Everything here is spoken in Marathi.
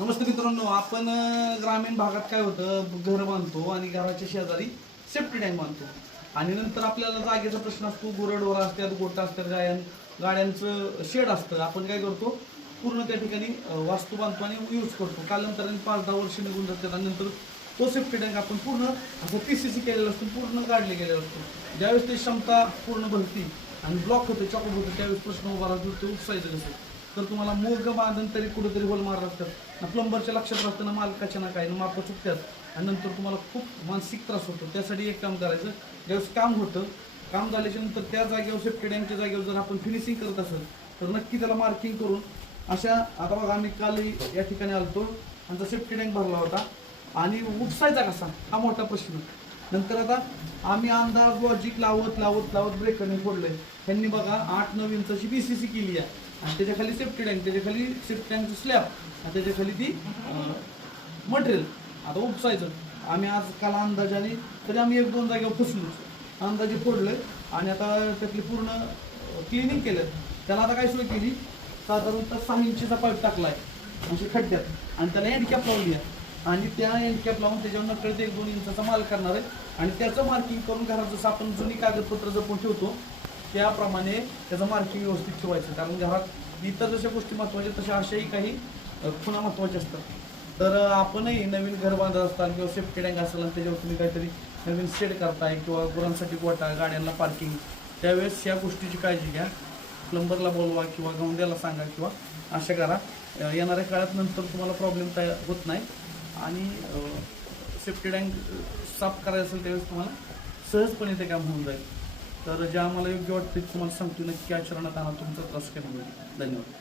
नमस्ते मित्रांनो, आपण ग्रामीण भागात काय होतं, घर बांधतो आणि घराच्या शेजारी सेफ्टी टँक बांधतो आणि नंतर आपल्याला जागेचा प्रश्न असतो. गुरंढोरं असतात, गोठा असतात, गाड्यांचं शेड असतं. आपण काय करतो, पूर्ण त्या ठिकाणी वास्तू बांधतो आणि यूज करतो. कालांतराने 5-10 वर्ष निघून जातात आणि नंतर तो सेफ्टी टँक आपण पूर्ण असं PCC केलेला असतो, पूर्ण काढले गेलेला असतो. ज्यावेळेस ती क्षमता पूर्ण भरती आणि ब्लॉक होते, चॉकअप होते, त्यावेळेस प्रश्न उभा राहतो, ते उपसायचं कसं. तर तुम्हाला मोग बांधून तरी कुठेतरी होल मारत असतात ना, प्लंबरच्या लक्षात राहतं ना, मालकाच्या ना काय ना, मापं चुकतात आणि नंतर तुम्हाला खूप मानसिक त्रास होतो. त्यासाठी एक काम करायचं, ज्यावेळेस काम होतं, काम झाल्याच्या नंतर त्या जागेवर सेफ्टी टँकच्या जागेवर जर आपण फिनिशिंग करत असेल तर नक्की त्याला मार्किंग करून अशा, आता बघा आम्ही काल या ठिकाणी आलतो, आमचा सेफ्टी टँक भरला होता आणि उपसायचा कसा हा मोठा प्रश्न. नंतर आता आम्ही अंदाज लॉजिक लावत लावत लावत ब्रेकरने फोडलंय. त्यांनी बघा 8-9 इंचाची BCC केली आहे आणि त्याच्या खाली सेफ्टी टँक, त्याच्या खाली सेफ्टी टँकचं स्लॅब आणि त्याच्या खाली ती मटेरियल. आता उपसायचं आम्ही आज काल अंदाजाने तरी आम्ही 1-2 जागेवर फसलो, अंदाजे फोडलं आणि आता त्यातली पूर्ण क्लिनिंग केलं. त्याला आता काय सोय केली, साधारणतः 6 इंचीचा पाईप टाकला आहे म्हणजे खड्ड्यात आणि त्याला हँडकॅप लावली आहे आणि त्या हँडकॅप लावून त्याच्यावर नकळत 1-2 इंचाचा माल करणार आहे आणि त्याचं मार्किंग करून घरात जसं आपण जुनी कागदपत्र जपून ठेवतो त्याप्रमाणे त्याचं मार्किंग व्यवस्थित ठेवायचं. कारण घरात इतर जशा गोष्टी महत्त्वाच्या तशा अशाही काही खुणा महत्त्वाच्या असतात. तर आपणही नवीन घर बांधत असताल किंवा सेफ्टी टँक असेल आणि त्याच्यावर तुम्ही काहीतरी नवीन शेड करताय किंवा गुरांसाठी गोठा, गाड्यांना पार्किंग, त्यावेळेस या गोष्टीची काळजी घ्या. प्लंबरला बोलवा किंवा गौंड्याला सांगा किंवा अशा करा. येणाऱ्या काळात नंतर तुम्हाला प्रॉब्लेम तयार होत नाही आणि सेफ्टी टँक साफ करायचं असेल त्यावेळेस तुम्हाला सहजपणे ते काम होऊन जाईल. तर जे आम्हाला योग्य वाटतं ते तुम्हाला सांगतो, नक्की आचरणात आणा, तुमचा त्रास कमी होईल. धन्यवाद.